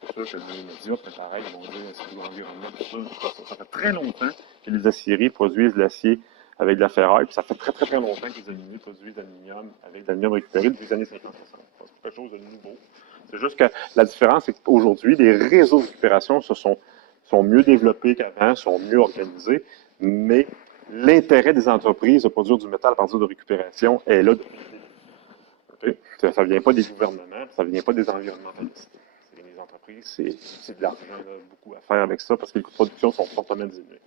C'est sûr que les médias, pareil, ils vont dire c'est de l'environnement, tout ça. Ça fait très longtemps que les aciéries produisent de l'acier avec de la ferraille, puis ça fait très, très, très longtemps que les alumineries produisent de l'aluminium avec de l'aluminium récupéré depuis les années 50-60. C'est quelque chose de nouveau. C'est juste que la différence, c'est qu'aujourd'hui, les réseaux de récupération sont mieux développés qu'avant, sont mieux organisés, mais l'intérêt des entreprises de produire du métal à partir de récupération est là depuis le début. Okay? Ça ne vient pas des gouvernements, ça ne vient pas des environnementalistes. Les entreprises, c'est de l'argent, beaucoup à faire avec ça, parce que les coûts de production sont fortement diminués.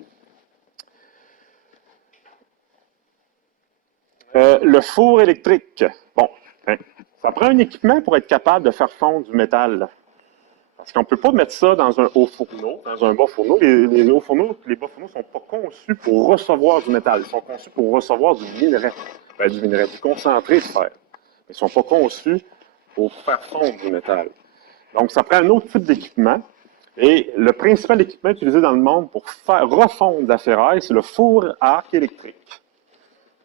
Le four électrique. Bon, hein, ça prend un équipement pour être capable de faire fondre du métal. Parce qu'on ne peut pas mettre ça dans un haut fourneau, dans un bas fourneau. Les hauts fourneaux, les bas fourneaux ne sont pas conçus pour recevoir du métal. Ils sont conçus pour recevoir du minerai. Du concentré de fer. Ils ne sont pas conçus pour faire fondre du métal. Donc, ça prend un autre type d'équipement. Et le principal équipement utilisé dans le monde pour faire refondre la ferraille, c'est le four à arc électrique.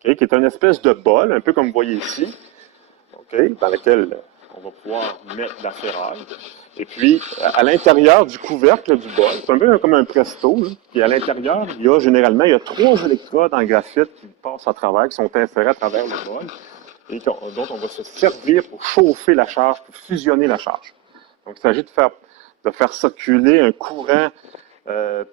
Okay, qui est une espèce de bol, un peu comme vous voyez ici, okay, dans lequel on va pouvoir mettre la ferraille. Et puis, à l'intérieur du couvercle du bol, c'est un peu comme un presto, là, puis à l'intérieur, il y a 3 électrodes en graphite qui passent à travers, qui sont insérées à travers le bol, et dont on va se servir pour chauffer la charge, pour fusionner la charge. Donc, il s'agit de faire circuler un courant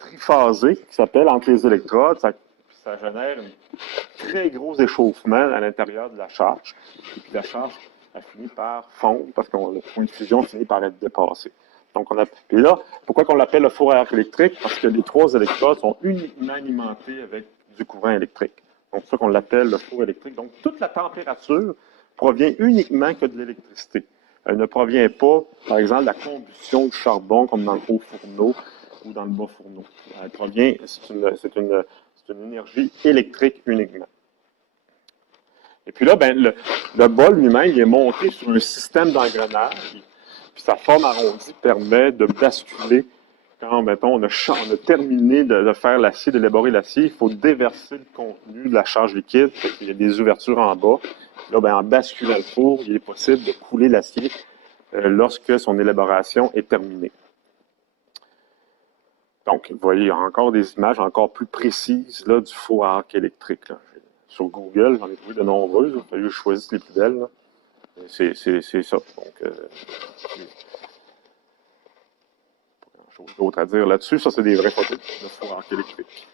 triphasé qui s'appelle entre les électrodes. Ça génère un très gros échauffement à l'intérieur de la charge. Et puis la charge a fini par fondre parce que le point de fusion finit par être dépassé. Donc, puis là, pourquoi on l'appelle le four à arc électrique? Parce que les 3 électrodes sont uniquement alimentées avec du courant électrique. Donc, c'est ça qu'on l'appelle le four électrique. Donc, toute la température provient uniquement que de l'électricité. Elle ne provient pas, par exemple, de la combustion du charbon comme dans le haut fourneau ou dans le bas fourneau. Elle provient, c'est C'est une énergie électrique uniquement. Et puis là, ben, le bol lui-même, il est monté sur un système d'engrenage, puis sa forme arrondie permet de basculer. Quand, mettons, on a terminé de faire l'acier, d'élaborer l'acier, il faut déverser le contenu de la charge liquide. Il y a des ouvertures en bas. Là, ben, en basculant le four, il est possible de couler l'acier lorsque son élaboration est terminée. Donc, vous voyez, il y a encore des images encore plus précises là, du four à arc électrique. Là. Sur Google, j'en ai trouvé de nombreuses. Il a fallu que je choisisse les plus belles. C'est ça. Donc, pas grand-chose d'autre à dire là-dessus. Ça, c'est des vraies photos de four à arc électrique.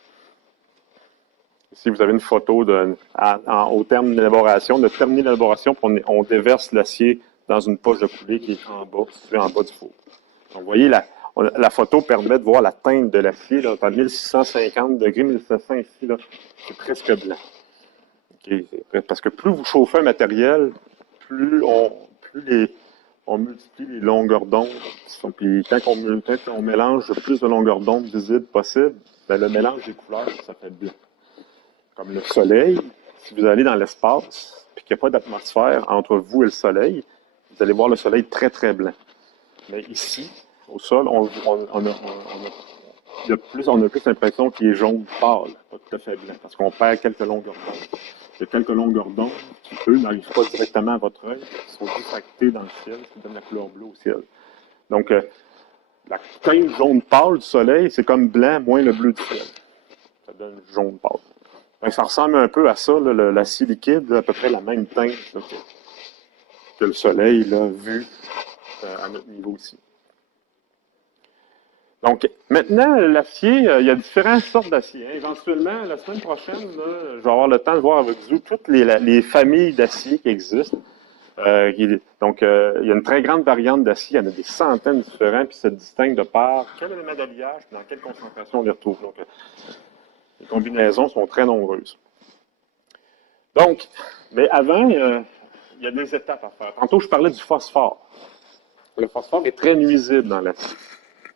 Ici, vous avez une photo au terme d'élaboration, de terminer l'élaboration, puis on déverse l'acier dans une poche de coulée qui est en bas, située en bas du four. Donc, vous voyez, la photo permet de voir la teinte de l'acier, à 1650 degrés, 1700 ici, c'est presque blanc. Okay. Parce que plus vous chauffez un matériel, plus on multiplie les longueurs d'onde. Puis quand on mélange le plus de longueurs d'onde visibles possible, ben le mélange des couleurs, ça fait blanc. Comme le soleil, si vous allez dans l'espace, puis qu'il n'y a pas d'atmosphère entre vous et le soleil, vous allez voir le soleil très, très blanc. Mais ici, au sol, on a plus l'impression qu'il est jaune pâle, pas tout à fait blanc, parce qu'on perd quelques longueurs d'onde. Il y a quelques longueurs d'onde qui, eux, n'arrivent pas directement à votre œil, qui sont diffractées dans le ciel, ce qui donne la couleur bleue au ciel. Donc, la teinte jaune pâle du soleil, c'est comme blanc moins le bleu du ciel. Ça donne jaune pâle. Ben, ça ressemble un peu à ça, l'acier liquide, à peu près la même teinte là, que le soleil, là, vu à notre niveau ici. Donc, maintenant, l'acier, il y a différentes sortes d'acier. Hein. Éventuellement, la semaine prochaine, là, je vais avoir le temps de voir avec vous toutes les familles d'acier qui existent. Donc, il y a une très grande variante d'acier. Il y en a des centaines différents, puis ça se distingue de par quel élément d'alliage, dans quelle concentration on les retrouve. Donc, les combinaisons sont très nombreuses. Donc, mais avant, il y a des étapes à faire. Tantôt, je parlais du phosphore. Le phosphore est très nuisible dans l'acier.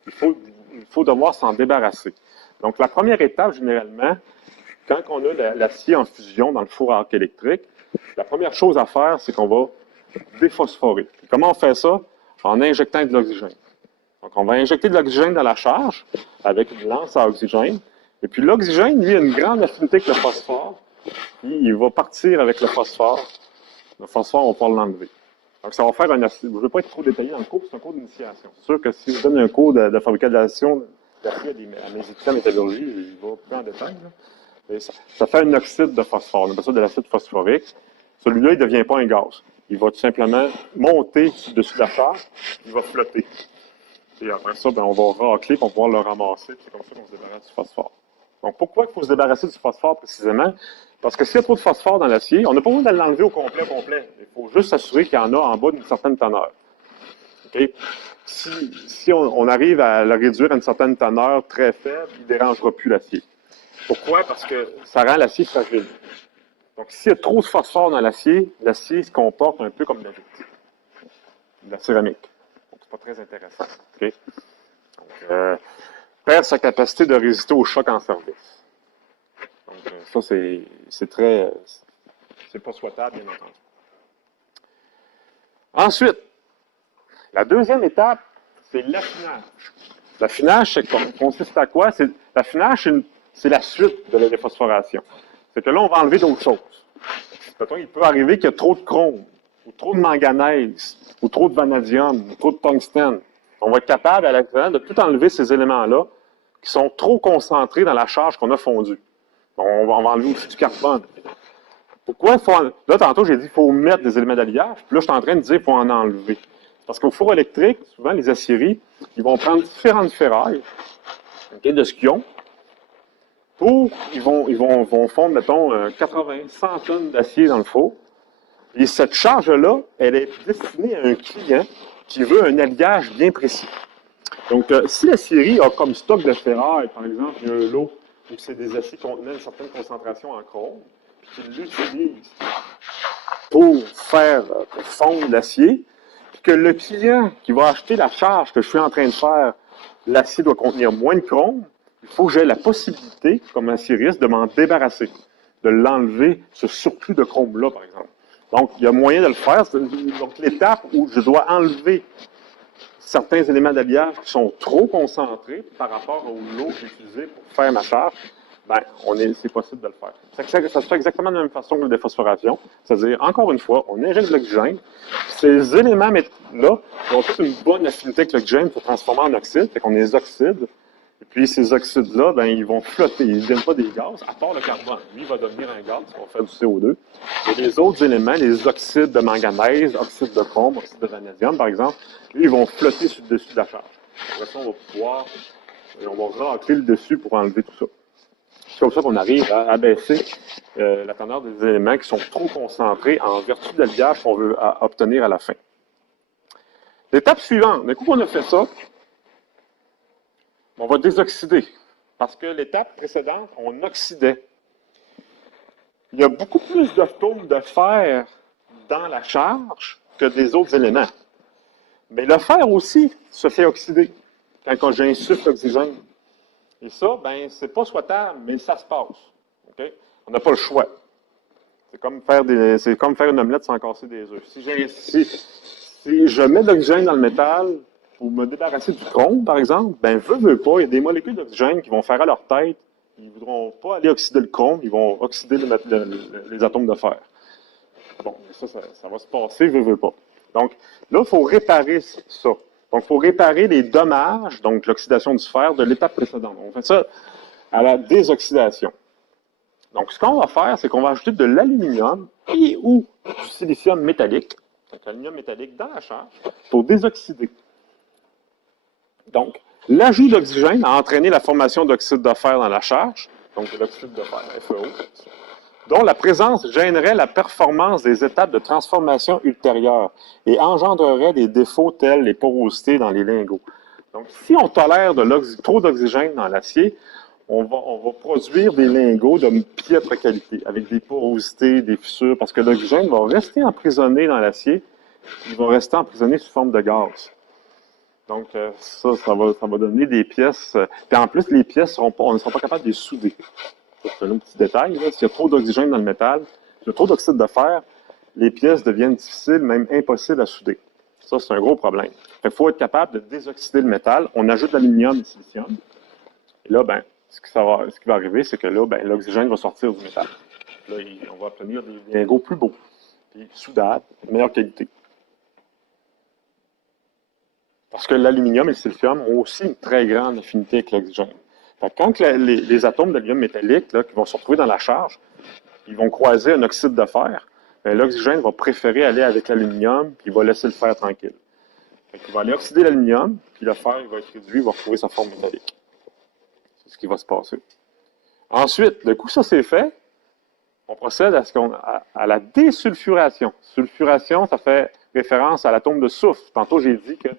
Il faut devoir s'en débarrasser. Donc, la première étape, généralement, quand on a l'acier en fusion dans le four à arc électrique, la première chose à faire, c'est qu'on va déphosphorer. Et comment on fait ça? En injectant de l'oxygène. Donc, on va injecter de l'oxygène dans la charge avec une lance à oxygène. Et puis, l'oxygène, lui, a une grande affinité avec le phosphore. Puis, il va partir avec le phosphore. Le phosphore, on va pouvoir l'enlever. Donc, ça va faire un acide. Je ne veux pas être trop détaillé dans le cours, c'est un cours d'initiation. C'est sûr que si je donne un cours de fabrication d'acier à mes étudiants en métallurgie, il va plus en détail. Mais ça fait un oxyde de phosphore. On appelle ça de l'acide phosphorique. Celui-là, il ne devient pas un gaz. Il va tout simplement monter dessus de la charge, il va flotter. Et après ça, ben, on va racler pour pouvoir le ramasser. C'est comme ça qu'on se débarrasse du phosphore. Donc, pourquoi il faut se débarrasser du phosphore précisément? Parce que s'il y a trop de phosphore dans l'acier, on n'a pas besoin de l'enlever au complet. Il faut juste s'assurer qu'il y en a en bas d'une certaine teneur. Okay? Si on arrive à le réduire à une certaine teneur très faible, il ne dérangera plus l'acier. Pourquoi? Parce que ça rend l'acier fragile. Donc, s'il y a trop de phosphore dans l'acier se comporte un peu comme de la céramique. Donc, c'est pas très intéressant. Okay? Donc, perd sa capacité de résister au choc en service. Donc, ça, c'est pas souhaitable, bien entendu. Ensuite, la deuxième étape, c'est l'affinage. L'affinage, consiste à quoi? L'affinage, c'est la suite de la déphosphoration. C'est que là, on va enlever d'autres choses. Il peut arriver qu'il y a trop de chrome, ou trop de manganèse, ou trop de vanadium, ou trop de tungstène. On va être capable, à l'accident, de tout enlever ces éléments-là qui sont trop concentrés dans la charge qu'on a fondue. On va enlever aussi du carbone. Pourquoi il faut là, tantôt, j'ai dit qu'il faut mettre des éléments d'alliage. Puis là, je suis en train de dire qu'il faut en enlever. Parce qu'au four électrique, souvent, les aciéries, ils vont prendre différentes ferrailles de ce qu'ils ont. Ils vont fondre, mettons, 80, 100 tonnes d'acier dans le four. Et cette charge-là, elle est destinée à un client qui veut un alliage bien précis. Donc, si l'aciérie a comme stock de ferraille, par exemple, il y a un lot où c'est des aciers contenant une certaine concentration en chrome, puis qu'il l'utilise pour fondre l'acier, puis que le client qui va acheter la charge que je suis en train de faire, l'acier doit contenir moins de chrome, il faut que j'ai la possibilité, comme acieriste, de m'en débarrasser, de l'enlever, ce surplus de chrome-là, par exemple. Donc, il y a moyen de le faire. Donc, l'étape où je dois enlever certains éléments d'habillage qui sont trop concentrés par rapport au lot que j'ai utilisé pour faire ma charge, ben, c'est possible de le faire. Ça se fait exactement de la même façon que la déphosphoration. C'est-à-dire, encore une fois, on injecte de l'oxygène. Ces éléments-là ont toute une bonne affinité avec l'oxygène pour transformer en oxyde, fait qu'on les oxyde. Et puis, ces oxydes-là, ben, ils vont flotter. Ils ne deviennent pas des gaz, à part le carbone. Lui, il va devenir un gaz, on va faire du CO2. Et les autres éléments, les oxydes de manganèse, oxyde de chrome, oxyde de vanadium, par exemple, ils vont flotter sur le dessus de la charge. Après ça, on va racler le dessus pour enlever tout ça. C'est comme ça qu'on arrive à abaisser la teneur des éléments qui sont trop concentrés en vertu de l'alliage qu'on veut obtenir à la fin. L'étape suivante, d'un coup qu'on a fait ça, on va désoxyder. Parce que l'étape précédente, on oxydait. Il y a beaucoup plus d'atomes de fer dans la charge que des autres éléments. Mais le fer aussi se fait oxyder quand j'insuffle l'oxygène. Et ça, ben, c'est pas souhaitable, mais ça se passe. Okay? On n'a pas le choix. C'est comme faire une omelette sans casser des œufs. Si je mets de l'oxygène dans le métal pour me débarrasser du chrome, par exemple, ben, veux pas, il y a des molécules d'oxygène qui vont faire à leur tête. Ils ne voudront pas aller oxyder le chrome, ils vont oxyder les atomes de fer. Bon, ça va se passer, veux pas. Donc, là, il faut réparer ça. Donc, il faut réparer les dommages, donc l'oxydation du fer, de l'étape précédente. On fait ça à la désoxydation. Donc, ce qu'on va faire, c'est qu'on va ajouter de l'aluminium et ou du silicium métallique, donc l'aluminium métallique dans la charge, pour désoxyder. Donc, l'ajout d'oxygène a entraîné la formation d'oxyde de fer dans la charge, donc de l'oxyde de fer, FeO, dont la présence gênerait la performance des étapes de transformation ultérieures et engendrerait des défauts tels les porosités dans les lingots. Donc, si on tolère trop d'oxygène dans l'acier, on va produire des lingots de piètre qualité, avec des porosités, des fissures, parce que l'oxygène va rester emprisonné dans l'acier, il va rester emprisonné sous forme de gaz. Donc, ça va donner des pièces. Puis en plus, les pièces, on ne sera pas capable de les souder. C'est un autre petit détail. S'il y a trop d'oxygène dans le métal, s'il y a trop d'oxyde de fer, les pièces deviennent difficiles, même impossibles à souder. Ça, c'est un gros problème. Il faut être capable de désoxyder le métal. On ajoute de l'aluminium et du silicium. Et là, ben, ce qui va arriver, c'est que là, ben, l'oxygène va sortir du métal. Là, on va obtenir des lingots plus beaux, puis soudables, de meilleure qualité. Parce que l'aluminium et le silicium ont aussi une très grande affinité avec l'oxygène. Quand les atomes d'aluminium métallique qui vont se retrouver dans la charge, ils vont croiser un oxyde de fer, l'oxygène va préférer aller avec l'aluminium, puis il va laisser le fer tranquille. Il va aller oxyder l'aluminium, puis le fer il va être réduit, il va retrouver sa forme métallique. C'est ce qui va se passer. Ensuite, du coup ça c'est fait, on procède à la désulfuration. Sulfuration, ça fait référence à l'atome de soufre. Tantôt j'ai dit que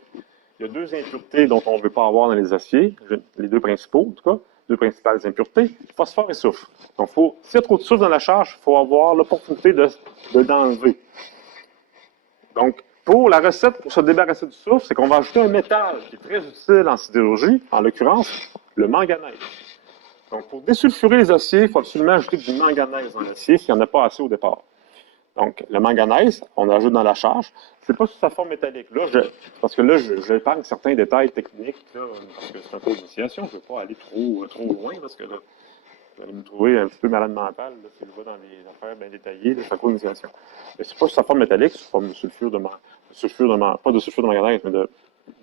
il y a deux impuretés dont on ne veut pas avoir dans les aciers, les deux principaux, en tout cas, deux principales impuretés, phosphore et soufre. Donc, s'il y a trop de soufre dans la charge, il faut avoir l'opportunité d'enlever. Donc, pour la recette, pour se débarrasser du soufre, c'est qu'on va ajouter un métal qui est très utile en sidérurgie, en l'occurrence, le manganèse. Donc, pour désulfurer les aciers, il faut absolument ajouter du manganèse dans l'acier s'il n'y en a pas assez au départ. Donc, le manganèse, on l'ajoute dans la charge. C'est pas sous sa forme métallique. Là, parce que là, j'épargne certains détails techniques, là, parce que c'est un cours d'initiation. Je ne veux pas aller trop loin, parce que là, vous allez me trouver un petit peu malade mental, là, si je vais dans des affaires bien détaillées, c'est un cours d'initiation. Mais c'est pas sous sa forme métallique, c'est sous forme de sulfure pas de sulfure de manganèse, mais de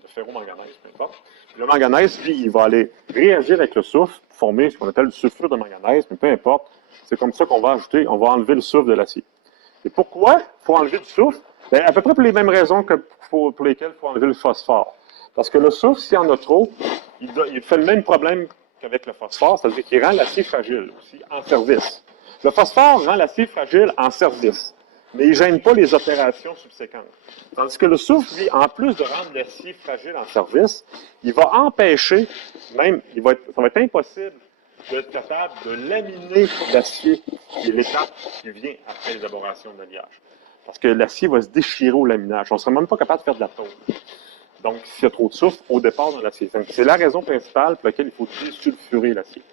ferromanganèse, peu importe. Le manganèse, lui, il va aller réagir avec le soufre, former ce qu'on appelle du sulfure de manganèse, mais peu importe. C'est comme ça qu'on va enlever le soufre de l'acier. Et pourquoi il faut enlever du soufre? Bien, à peu près pour les mêmes raisons que pour lesquelles il faut enlever le phosphore. Parce que le soufre, s'il y en a trop, il fait le même problème qu'avec le phosphore, c'est-à-dire qu'il rend l'acier fragile aussi en service. Le phosphore rend l'acier fragile en service, mais il ne gêne pas les opérations subséquentes. Tandis que le soufre, lui, en plus de rendre l'acier fragile en service, il va empêcher, ça va être impossible d'être capable de laminer l'acier, qui est l'étape qui vient après l'élaboration de l'alliage. Parce que l'acier va se déchirer au laminage. On ne sera même pas capable de faire de la tôle. Donc, s'il y a trop de soufre au départ dans l'acier. C'est la raison principale pour laquelle il faut désulfurer l'acier.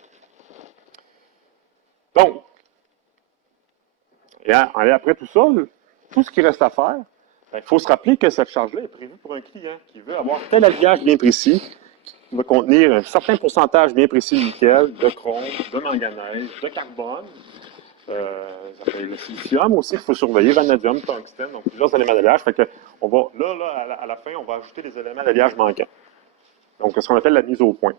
Donc, et après tout ça, tout ce qui reste à faire, il faut se rappeler que cette charge-là est prévue pour un client qui veut avoir tel alliage bien précis, qui va contenir un certain pourcentage bien précis de nickel, de chrome, de manganèse, de carbone. Le silicium aussi, il faut surveiller, vanadium, tungstène, donc plusieurs éléments d'alliage. Fait que on va, à la fin, on va ajouter les éléments d'alliage manquants. Donc, ce qu'on appelle la mise au point.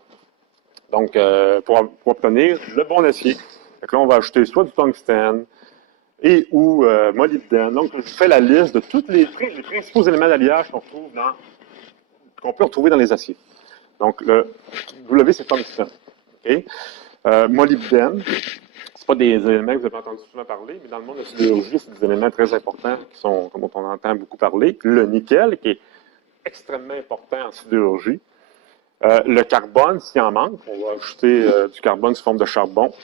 Donc, pour obtenir le bon acier. Fait que là, on va ajouter soit du tungstène et ou molybdène. Donc, je fais la liste de tous les principaux éléments d'alliage qu'on peut retrouver dans les aciers. Donc, le W, c'est tungstène. Okay? Molybdène, c'est pas des éléments que vous avez entendu souvent parler, mais dans le monde de la sidérurgie, c'est des éléments très importants dont on entend beaucoup parler. Le nickel, qui est extrêmement important en sidérurgie. Le carbone, s'il en manque, on va ajouter du carbone sous forme de charbon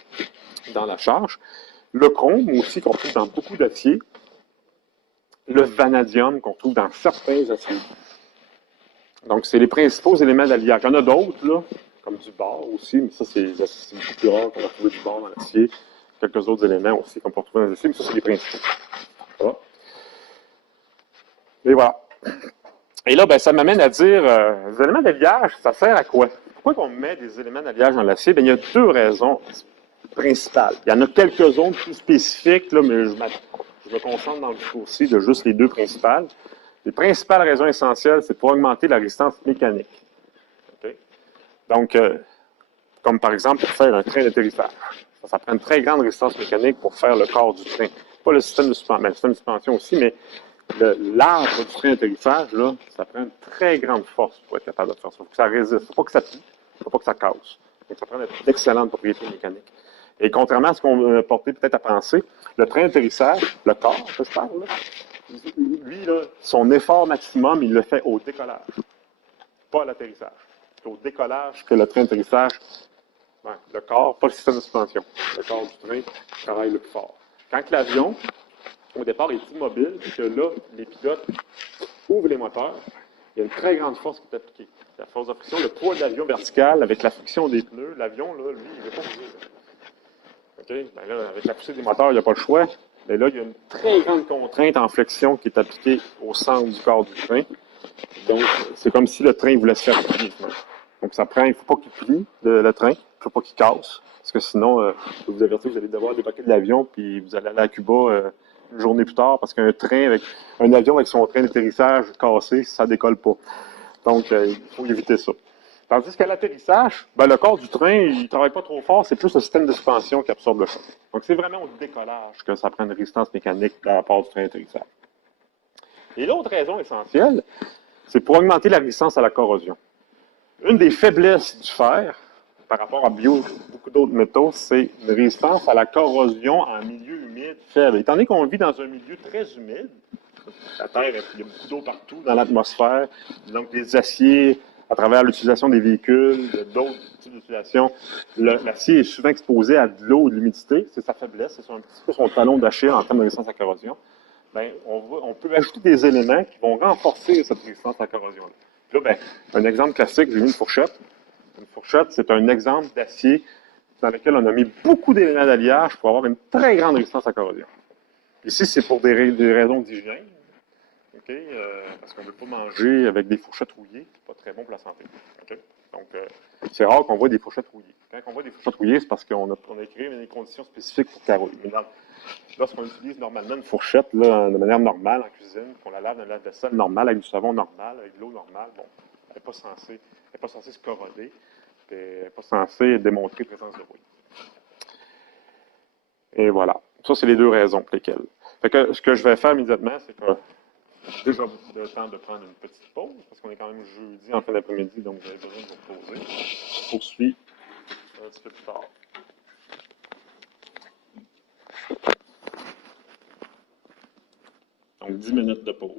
dans la charge. Le chrome aussi, qu'on trouve dans beaucoup d'aciers. Le vanadium, qu'on trouve dans certains aciers. Donc, c'est les principaux éléments d'alliage. Il y en a d'autres, là, comme du bore aussi, mais ça, c'est beaucoup plus rare qu'on va trouver du bore dans l'acier. Quelques autres éléments aussi qu'on peut retrouver dans l'acier, mais ça, c'est les principaux. Voilà. Et voilà. Et là, ben, ça m'amène à dire, les éléments d'alliage, ça sert à quoi? Pourquoi on met des éléments d'alliage dans l'acier? Bien, il y a deux raisons principales. Il y en a quelques autres plus spécifiques, là, mais je me concentre dans le cours-ci de juste les deux principales. Les principales raisons essentielles, c'est pour augmenter la résistance mécanique. Okay? Donc, comme par exemple pour faire un train d'atterrissage. Ça prend une très grande résistance mécanique pour faire le corps du train. Pas le système de suspension, le système de suspension aussi, mais l'arbre du train d'atterrissage, là, ça prend une très grande force pour être capable de faire ça. Il faut que ça résiste. Il ne faut pas que ça plie. Il ne faut pas que ça casse. Donc, ça prend d'excellentes propriétés mécaniques. Et contrairement à ce qu'on a porté peut-être à penser, le train d'atterrissage, le corps que je parle, là, lui, là, son effort maximum, il le fait au décollage, pas à l'atterrissage. C'est au décollage que le train d'atterrissage, le corps, pas le système de suspension, le corps du train travaille le plus fort. Quand l'avion, au départ, est immobile, puis que là, les pilotes ouvrent les moteurs, il y a une très grande force qui est appliquée. La force de friction, le poids de l'avion vertical avec la friction des pneus, l'avion, là, lui, il ne veut pas bouger. Okay? Ben là, avec la poussée des moteurs, il n'y a pas le choix. Mais là, il y a une très grande contrainte en flexion qui est appliquée au centre du corps du train. Donc, c'est comme si le train voulait se faire plier. Donc, ça prend, il ne faut pas qu'il plie, le train. Il ne faut pas qu'il casse. Parce que sinon, je vais vous avertir, vous allez devoir débarquer de l'avion, puis vous allez aller à Cuba une journée plus tard, parce qu'un un avion avec son train d'atterrissage cassé, ça ne décolle pas. Donc, il faut éviter ça. Tandis qu'à l'atterrissage, ben, le corps du train, il ne travaille pas trop fort, c'est plus le système de suspension qui absorbe le choc. Donc, c'est vraiment au décollage que ça prend une résistance mécanique de la part du train d'atterrissage. Et l'autre raison essentielle, c'est pour augmenter la résistance à la corrosion. Une des faiblesses du fer, par rapport à beaucoup d'autres métaux, c'est une résistance à la corrosion en milieu humide faible. Étant donné qu'on vit dans un milieu très humide, la Terre, il y a beaucoup d'eau partout dans l'atmosphère, donc des aciers, à travers l'utilisation des véhicules, d'autres types d'utilisation, l'acier est souvent exposé à de l'eau et de l'humidité, c'est sa faiblesse, c'est un petit peu son talon d'Achille en termes de résistance à la corrosion. Bien, on peut ajouter des éléments qui vont renforcer cette résistance à la corrosion. Là, bien, un exemple classique, j'ai mis une fourchette. Une fourchette, c'est un exemple d'acier dans lequel on a mis beaucoup d'éléments d'alliage pour avoir une très grande résistance à la corrosion. Ici, c'est pour des raisons d'hygiène, okay? Parce qu'on ne veut pas manger avec des fourchettes rouillées, c'est pas très bon pour la santé. Okay? Donc, c'est rare qu'on voit des fourchettes rouillées. Quand on voit des fourchettes rouillées, c'est parce qu'on a créé des conditions spécifiques pour qu'elles rouillent. Lorsqu'on utilise normalement une fourchette là, de manière normale en cuisine, qu'on la lave dans le lave-vaisselle normal, avec du savon normal, avec de l'eau normale, bon, elle n'est pas censée se corroder, puis elle n'est pas censée démontrer présence de rouille. Et voilà. Ça, c'est les deux raisons pour lesquelles. Fait que ce que je vais faire immédiatement, c'est que déjà le temps de prendre une petite pause, parce qu'on est quand même jeudi en fin d'après-midi, donc vous avez besoin de vous reposer. Je poursuis un petit peu plus tard. Donc, 10 minutes de pause.